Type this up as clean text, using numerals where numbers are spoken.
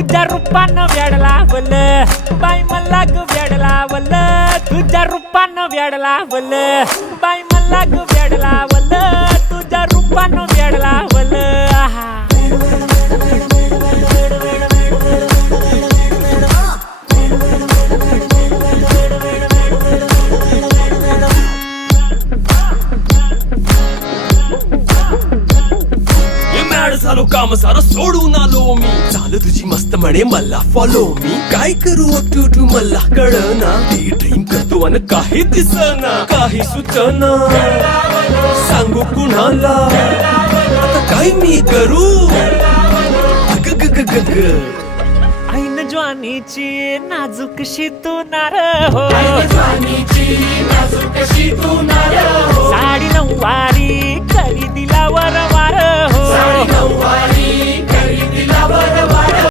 तुझ्या रूपानं वेड लावलं बाई मला ग वेड लावलं तुझ्या रूपानं वेड लावलं बाई मला ग वेड लावलं तुझ्या रूपानं वेड लावलं आहा झालो काम सारं सोडून आलो मी चाल तुझी मस्त म्हणे मला फॉलो मी काय करू अटू मला कळना ती ड्रीम करतो आणि काही दिसना काही सुचना सांगू कुणाला आता काय मी करू अग ग ग ग ग ऐन ज्वानीची नाजूकशी तू नार हो साडी नऊवारी खरी दिलावर वार हो